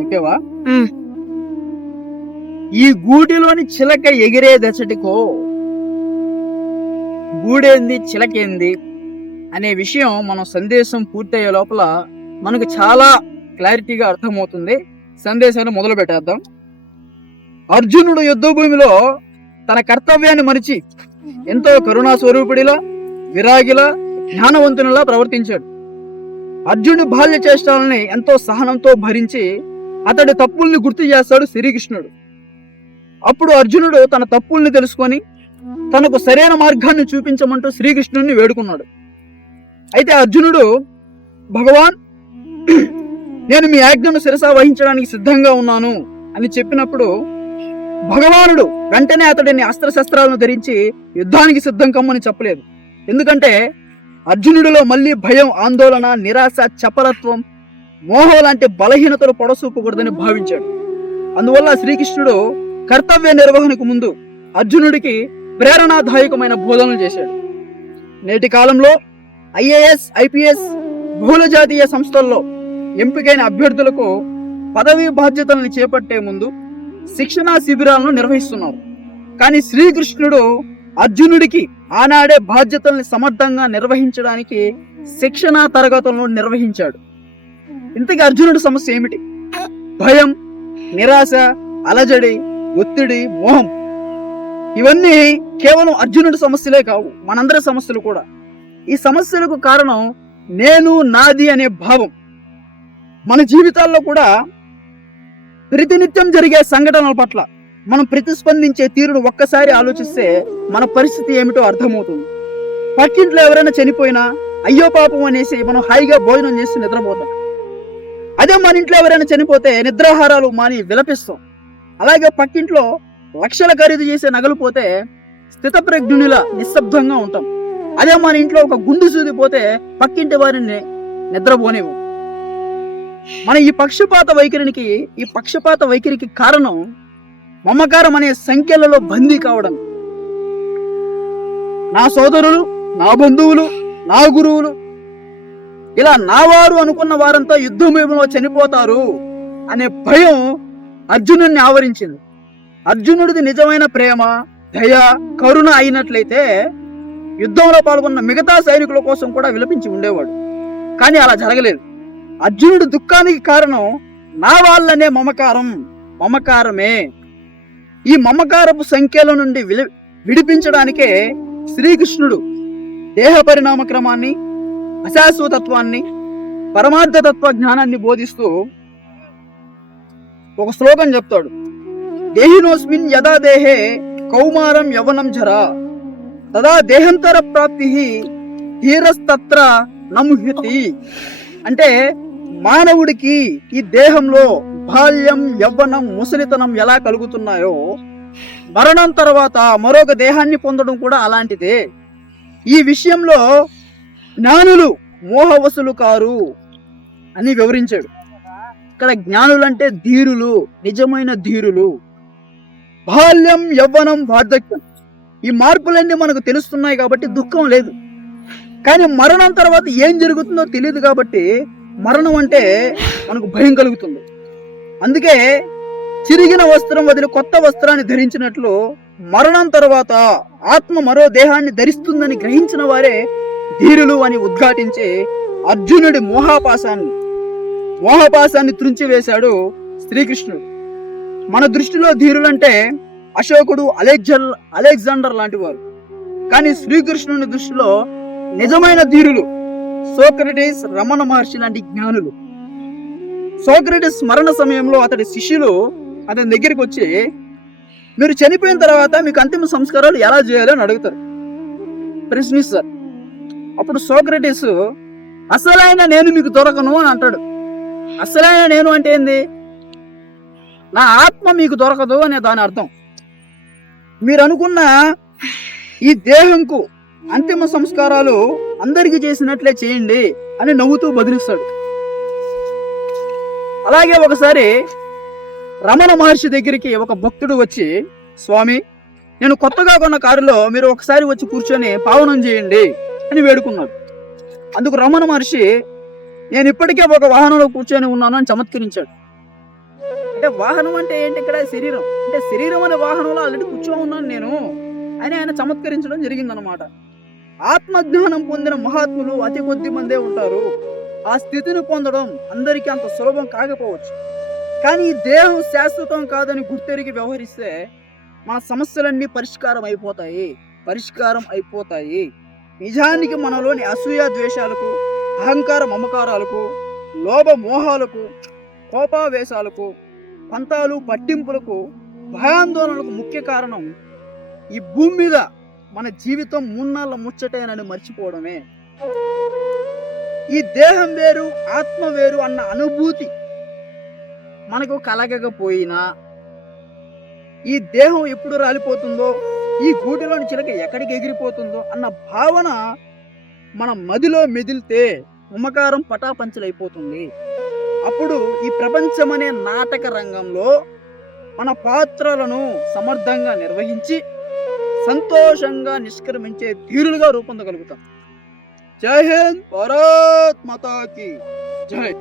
ఓకేవా. ఈ గూటిలోని చిలక ఎగిరే దశటికో గూడేంది చిలకేంది అనే విషయం మనం సందేశం పూర్తయ్యే లోపల మనకు చాలా క్లారిటీగా అర్థమవుతుంది. సందేశాన్ని మొదలు పెట్టేద్దాం. అర్జునుడు యుద్ధ భూమిలో తన కర్తవ్యాన్ని మరిచి ఎంతో కరుణా స్వరూపుడిలా విరాగిలా జ్ఞానవంతునిలా ప్రవర్తించాడు. అర్జునుడి బాల్య చేష్టాలని ఎంతో సహనంతో భరించి అతడి తప్పుల్ని గుర్తు చేస్తాడు శ్రీకృష్ణుడు. అప్పుడు అర్జునుడు తన తప్పుల్ని తెలుసుకొని తనకు సరైన మార్గాన్ని చూపించమంటూ శ్రీకృష్ణుడిని వేడుకున్నాడు. అయితే అర్జునుడు భగవాన్ నేను మీ ఆజ్ఞను శిరస వహించడానికి సిద్ధంగా ఉన్నాను అని చెప్పినప్పుడు భగవానుడు వెంటనే అతడిని అస్త్రశస్త్రాలను ధరించి యుద్ధానికి సిద్ధం కమ్మని చెప్పలేదు. ఎందుకంటే అర్జునుడిలో మళ్ళీ భయం ఆందోళన నిరాశ చపలత్వం మోహో లాంటి బలహీనతలు పొడసూపకూడదని భావించాడు. అందువల్ల శ్రీకృష్ణుడు కర్తవ్య నిర్వహణకు ముందు అర్జునుడికి ప్రేరణాదాయకమైన బోధనలు చేశాడు. నేటి కాలంలో ఐఏఎస్ ఐపీఎస్ బహుళ జాతీయ సంస్థల్లో ఎంపికైన అభ్యర్థులకు పదవీ బాధ్యతలను చేపట్టే ముందు శిక్షణా శిబిరాలను నిర్వహిస్తున్నారు. కానీ శ్రీకృష్ణుడు అర్జునుడికి ఆనాడే బాధ్యతల్ని సమర్థంగా నిర్వహించడానికి శిక్షణా తరగతులను నిర్వహించాడు. ఇంతకీ అర్జునుడి సమస్య ఏమిటి? భయం నిరాశ అలజడి ఒత్తిడి మోహం. ఇవన్నీ కేవలం అర్జునుడి సమస్యలే కావు మనందరి సమస్యలు కూడా. ఈ సమస్యలకు కారణం నేను నాది అనే భావం. మన జీవితాల్లో కూడా ప్రతినిత్యం జరిగే సంఘటనల పట్ల మనం ప్రతిస్పందించే తీరును ఒక్కసారి ఆలోచిస్తే మన పరిస్థితి ఏమిటో అర్థమవుతుంది. పక్కింట్లో ఎవరైనా చనిపోయినా అయ్యో పాపం అనేసి మనం హాయిగా భోజనం చేసి నిద్రపోతాం. అదే మన ఇంట్లో ఎవరైనా చనిపోతే నిద్రాహారాలు మాని విలపిస్తాం. అలాగే పక్కింట్లో లక్షల ఖరీదు చేసే నగలు పోతే స్థితప్రజ్ఞునిలా నిశ్శబ్దంగా ఉంటాం. అదే మన ఇంట్లో ఒక గుండు సూదిపోతే పక్కింటి వారిని నిద్రపోనేవు మన ఈ పక్షపాత వైఖరికి ఈ పక్షపాత వైఖరికి కారణం మమకారం అనే సంఖ్యలలో బందీ కావడం. నా సోదరులు నా బంధువులు నా గురువులు ఇలా నావారు అనుకున్న వారంతా యుద్ధమేమో చనిపోతారు అనే భయం అర్జునుడిని ఆవరించింది. అర్జునుడిది నిజమైన ప్రేమ దయ కరుణ అయినట్లయితే యుద్ధంలో పాల్గొన్న మిగతా సైనికుల కోసం కూడా విలపించి ఉండేవాడు. కానీ అలా జరగలేదు. అర్జునుడి దుఃఖానికి కారణం నా వాళ్ళనే మమకారం మమకారమే. ఈ మమకారపు సంఖ్యల నుండి విడిపించడానికే శ్రీకృష్ణుడు దేహ పరిణామ క్రమాన్ని అశాశ్వతత్వాన్ని పరమార్థతత్వ జ్ఞానాన్ని బోధిస్తూ ఒక శ్లోకం చెప్తాడు. దేహినోస్మిన్ యదా దేహే కౌమారం యవనం జరా. తదా దేహంతర ప్రాప్తి ధీరస్తత్ర నముహ్యతి. అంటే మానవుడికి ఈ దేహంలో బాల్యం యవ్వనం ముసలితనం ఎలా కలుగుతున్నాయో మరణం తర్వాత మరొక దేహాన్ని పొందడం కూడా అలాంటిదే. ఈ విషయంలో జ్ఞానులు మోహవసులు కారు అని వివరించాడు. ఇక్కడ జ్ఞానులంటే ధీరులు నిజమైన ధీరులు. బాల్యం యవ్వనం వార్ధక్యం. ఈ మార్పులన్నీ మనకు తెలుస్తున్నాయి కాబట్టి దుఃఖం లేదు. కానీ మరణం తర్వాత ఏం జరుగుతుందో తెలియదు కాబట్టి మరణం అంటే మనకు భయం కలుగుతుంది. అందుకే చిరిగిన వస్త్రం వదిలి కొత్త వస్త్రాన్ని ధరించినట్లు మరణం తర్వాత ఆత్మ మరో దేహాన్ని ధరిస్తుందని గ్రహించిన వారే ధీరులు అని ఉద్ఘాటించి అర్జునుడి మోహాపాసాన్ని మోహపాసాన్ని త్రుంచివేశాడు శ్రీకృష్ణుడు. మన దృష్టిలో ధీరులంటే అశోకుడు అలెగ్జర్ అలెగ్జాండర్ లాంటి వారు కానీ శ్రీకృష్ణుని దృష్టిలో నిజమైన ధీరులు సోక్రటిస్ రమణ మహర్షి లాంటి జ్ఞానులు. సోక్రటిస్ స్మరణ సమయంలో అతడి శిష్యులు అతని దగ్గరికి వచ్చి మీరు చనిపోయిన తర్వాత మీకు అంతిమ సంస్కారాలు ఎలా చేయాలో అని అడుగుతారు. ప్రశ్నిస్తారు. అప్పుడు సోక్రటీస్ అసలైన నేను మీకు దొరకను అని అంటాడు. అసలైన నేను అంటే ఏంది? నా ఆత్మ మీకు దొరకదు అనే దాని అర్థం. మీరు అనుకున్న ఈ దేహంకు అంతిమ సంస్కారాలు అందరికీ చేసినట్లే చేయండి అని నవ్వుతూ బదిలిస్తాడు. అలాగే ఒకసారి రమణ మహర్షి దగ్గరికి ఒక భక్తుడు వచ్చి స్వామి నేను కొత్తగా కొన్న కారులో మీరు ఒకసారి వచ్చి కూర్చొని పావనం చేయండి. అని వేడుకున్నాడు. అందుకు రమణ మహర్షి నేను ఇప్పటికే ఒక వాహనంలో కూర్చొని ఉన్నాను అని చమత్కరించాడు. అంటే వాహనం అంటే ఏంటి ఇక్కడ? శరీరం. అంటే శరీరం అనే వాహనంలో ఆల్రెడీ కూర్చొని ఉన్నాను నేను అని ఆయన చమత్కరించడం జరిగిందనమాట ఆత్మజ్ఞానం పొందిన మహాత్ములు అతి కొద్ది మందే ఉంటారు. ఆ స్థితిని పొందడం అందరికీ అంత సులభం కాకపోవచ్చు. కానీ ఈ దేహం శాశ్వతం కాదని గుర్తెరిగి వ్యవహరిస్తే మన సమస్యలన్నీ పరిష్కారం అయిపోతాయి. పరిష్కారం అయిపోతాయి. నిజానికి మనలోని అసూయ ద్వేషాలకు అహంకార మమకారాలకు లోభ మోహాలకు కోపావేశాలకు పంతాలు పట్టింపులకు భయాందోళనలకు ముఖ్య కారణం ఈ భూమి మీద మన జీవితం మున్నాళ్ళ ముచ్చటేనని మర్చిపోవడమే. ఈ దేహం వేరు ఆత్మ వేరు అన్న అనుభూతి మనకు కలగకపోయినా ఈ దేహం ఎప్పుడు రాలిపోతుందో ఈ గూటిలోని చిలక ఎక్కడికి ఎగిరిపోతుందో అన్న భావన మన మదిలో మెదిలితే ఉమకారం పటాపంచలైపోతుంది. అప్పుడు ఈ ప్రపంచం అనే నాటక రంగంలో మన పాత్రలను సమర్థంగా నిర్వహించి సంతోషంగా నిష్క్రమించే తీరులుగా రూపొందగలుగుతాం. జై హింద్ భారత్ మాతాకి. జై.